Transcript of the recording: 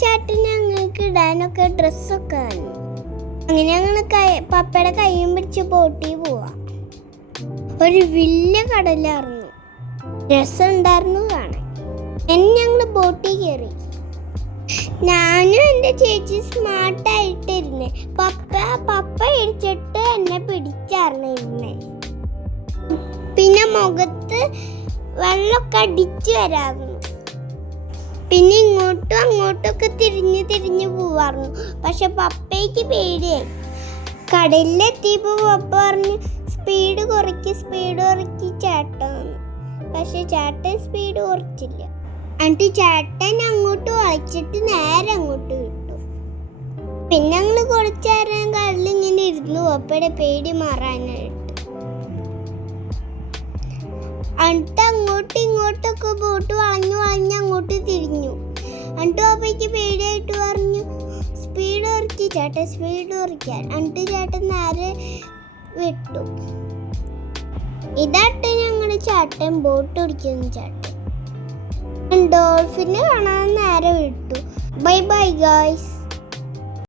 ചേട്ടന് ഞങ്ങൾക്ക് ഇടാനൊക്കെ ഡ്രസ്സൊക്കെ തന്നു. അങ്ങനെ ഞങ്ങൾ പപ്പയുടെ കൈയും പിടിച്ച് ബോട്ടിൽ പോവാ. ഒരു വലിയ കടലായിരുന്നു, രസമുണ്ടായിരുന്നു കാണാൻ. ഞങ്ങൾ ബോട്ടിൽ കയറി. ഞാനും എൻ്റെ ചേച്ചി സ്മാർട്ടായിട്ടിരുന്നേ. പപ്പ ഇടിച്ചിട്ട് എന്നെ പിടിച്ചറിഞ്ഞിരുന്നേ. പിന്നെ മുഖത്ത് വെള്ളമൊക്കെ അടിച്ചു വരാറുന്നു. പിന്നെ ഇങ്ങോട്ടും അങ്ങോട്ടൊക്കെ തിരിഞ്ഞു പോവാറുന്നു. പക്ഷെ പപ്പയ്ക്ക് പേടിയായി. കടലിലെത്തിയപ്പോൾ പപ്പ പറഞ്ഞു സ്പീഡ് കുറയ്ക്ക് ചേട്ടൻ. പക്ഷെ ചേട്ടൻ സ്പീഡ് കുറച്ചില്ല. എന്നിട്ട് ചേട്ടൻ അങ്ങോട്ട് വളച്ചിട്ട് നേരെ അങ്ങോട്ട് വിട്ടു. പിന്നെ ഞങ്ങൾ കുറച്ചു നേരം കടലിങ്ങനെ ഇരുന്നു പപ്പയുടെ പേടി മാറാനായിട്ട്. എന്നിട്ട് അങ്ങോട്ടും ഇങ്ങോട്ടൊക്കെ ബോട്ട് വളഞ്ഞു അങ്ങോട്ട് തിരിഞ്ഞു. എന്നിട്ട് പപ്പയ്ക്ക് പേടിയായിട്ട് പറഞ്ഞു സ്പീഡ് കുറയ്ക്ക് ചേട്ടൻ, സ്പീഡ് കുറയ്ക്കാൻ. എന്നിട്ട് ചേട്ടൻ നേരെ വിട്ടു. ഇതാട്ട് ഞങ്ങളുടെ ചേട്ടൻ ബോട്ട് ഓടിക്കുന്ന ചേട്ടൻ. ഡോൾഫിനെ കാണാൻ നേരെ വിട്ടു. Bye bye guys.